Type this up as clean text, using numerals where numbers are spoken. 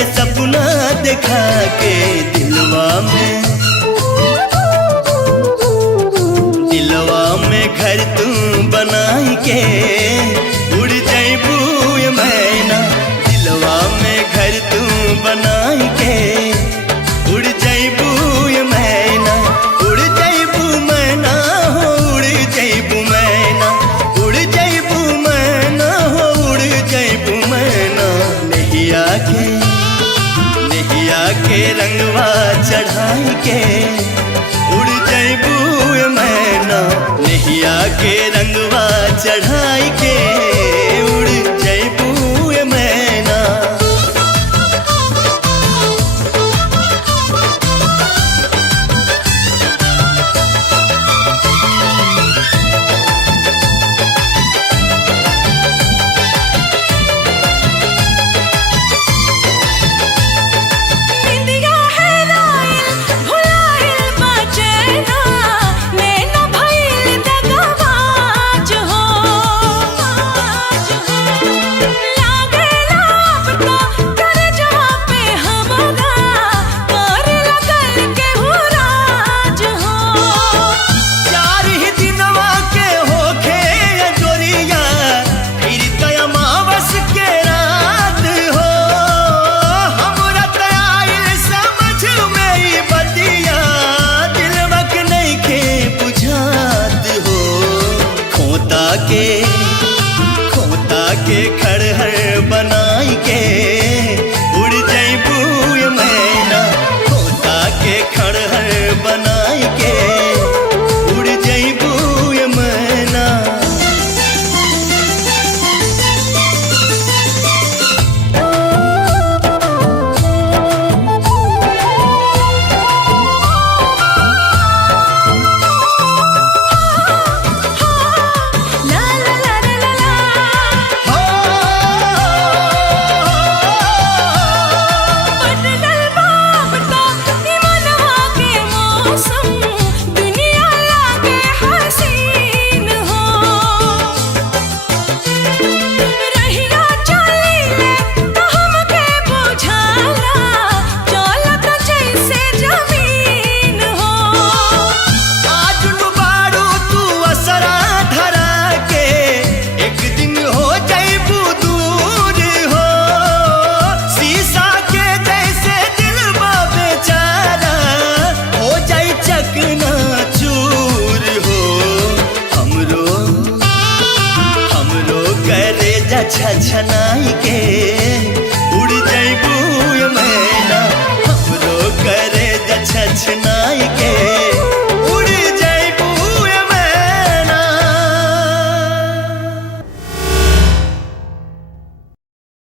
के सपना दिखा के दिलवा में घर तू बनाई के उड़ जाइबू ये मैना। दिलवा में घर तू बनाई के उड़ जाइबू ये मैना। उड़ जाइबू मैना हो उड़ जाइबू मैना। उड़ जाइबू मैना हो उड़ जाइबू मैना। नैया के रंगवा चढ़ाई के उड़ जाइबू ये मैना। नैया के रंगवा चढ़ाई के उड़ जाइबू ये मैना। खोता के खड़हर बनाई के उड़ जाइबू ये मैना। खोता के खड़हर बनाई के उड़ जाइबू ये मैना। छछना